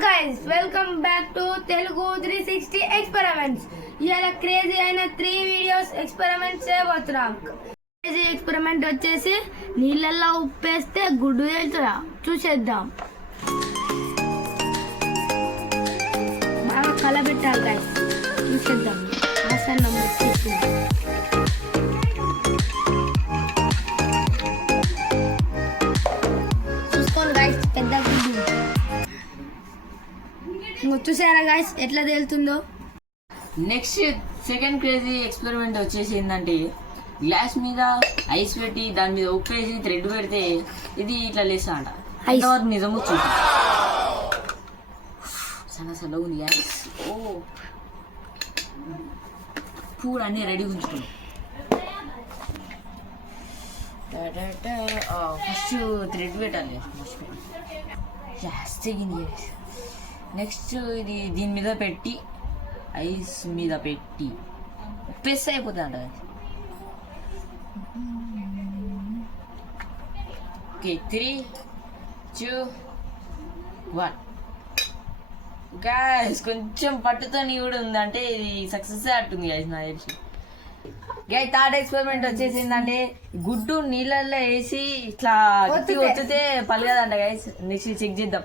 guys, welcome back to Telugu 360 experiments. ఇలా crazy అయిన 3 videos experiments చేయబోతున్నాం. క్రేజీ ఎక్స్పెరిమెంట్ వచ్చేసి నీళ్ళల్లో ఉప్పేస్తే గుడ్డు వెళ్తుందా చూసేద్దాం. బాగా కలబెట్టాలి గైస్, చూసేద్దాం. ఆసన్నం వచ్చేసి చూసుకోండి గైస్, పెద్ద గుడ్డు. చూసారా గైస్ ఎట్లా తేలుతుందో. నెక్స్ట్ సెకండ్ క్రేజీ ఎక్స్పెరిమెంట్ వచ్చేసి ఏంటంటే గ్లాస్ మీద ఐస్ పెట్టి దాని మీద ఉప్పు వేసి థ్రెడ్ పెడితే ఇది ఇట్లా లేస్తా అంట. అంతవరకు నిజము చూసి సన్న ఉంది గ్యాస్. ఓ పూలు అన్నీ రెడీ ఉంచుకున్నాం. ఫస్ట్ థ్రెడ్ పెట్టాలి. తెగింది. నెక్స్ట్ ఇది దీని మీద పెట్టి ఐస్ మీద పెట్టి ఉప్పేస్తే అయిపోతుంది అంట. ఓకే, 3, 2, 1. గాయస్ కొంచెం పట్టుతో కూడా ఉందంటే ఇది సక్సెస్ అట్టుంది గాయస్ నాకు తెలిసి. గాయస్ థర్డ్ ఎక్స్పెరిమెంట్ వచ్చేసి ఏంటంటే గుడ్డు నీళ్ళల్లో వేసి ఇట్లా ఒత్తితే పలగదంట గాయస్. నెక్స్ట్ చెక్ చేద్దాం.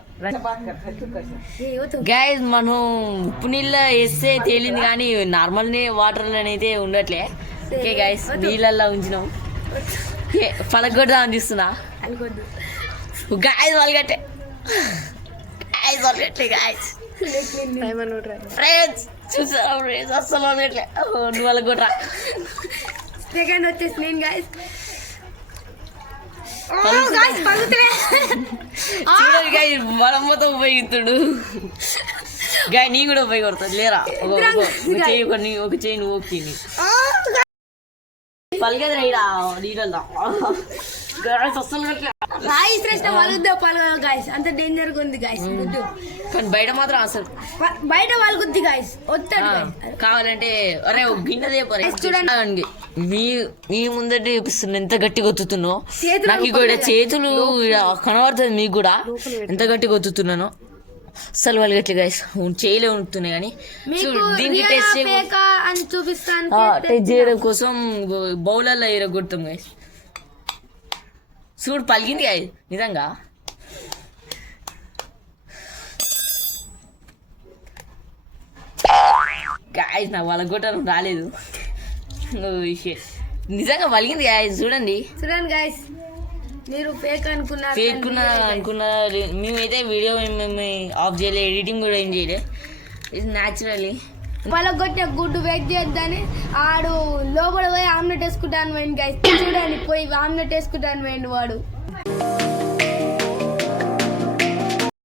గాయస్ మనం ఉప్పు నీళ్ళ వేస్తే తేలింది కానీ నార్మల్ వాటర్లో అయితే ఉండట్లే. ఓకే గాయస్, నీళ్ళల్లో ఉంచినాం. పలగొడదామని చూస్తున్నా. గాయస్ పలగట్టే, గాయస్ పలగట్లే. గాయస్ ఫ్రెండ్స్ చూసారా ఫ్రెండ్స్, అస్సలు పలగట్లే. నువ్వు పలగొట్రా. సెకండ్ వచ్చేసి నేను గైస్. చూడండి గాయ మనమ్మతో ఉపయోగిస్తుడు. గాయ నీ కూడా ఉపయోగపడుతుంది లేరా. ఒక చేయి నువ్వు ఒక్కింది పలిగేది రైడా నీళ్ళల్లో. అంత డేంజర్ గా ఉంది గైస్. కానీ బయట మాత్రం అసలు బయట వాళ్ళకొద్ది గైస్ వస్తాడు. కావాలంటే అరే గిన్నె చూడండి. మీ ముందట చూపిస్తున్నా ఎంత గట్టిగా ఒత్తుతున్నావు. నాకు కూడా చేతులు కనబడుతుంది మీకు కూడా ఎంత గట్టిగా ఒత్తుతున్నాను. అసలు వాళ్ళు గట్టి గైస్ చేయలే ఉంటున్నాయి. కానీ దీనికి టెస్ట్ చేయడం కోసం బౌలర్లో ఎరగొడతాం గైస్. చూడు పలిగింది గాయ నిజంగా. గాయస్ నాకు వాళ్ళ గొట్టం రాలేదు. నిజంగా పలిగింది గాయస్. చూడండి గాయస్, మీరు ఫేక్ అనుకున్నా. మేమైతే వీడియో మేము ఆఫ్ చేయలే, ఎడిటింగ్ కూడా ఏం చేయలే. ఇది న్యాచురల్లీ పలగొట్టే గుడ్డు వెయిట్ చేద్దని ఆడు లోపల పోయి ఆమ్లెట్ వేసుకుంటాను పోయింది గైస్. చూడండి పోయి ఆమ్లెట్ వేసుకుంటాను పోయింది వాడు.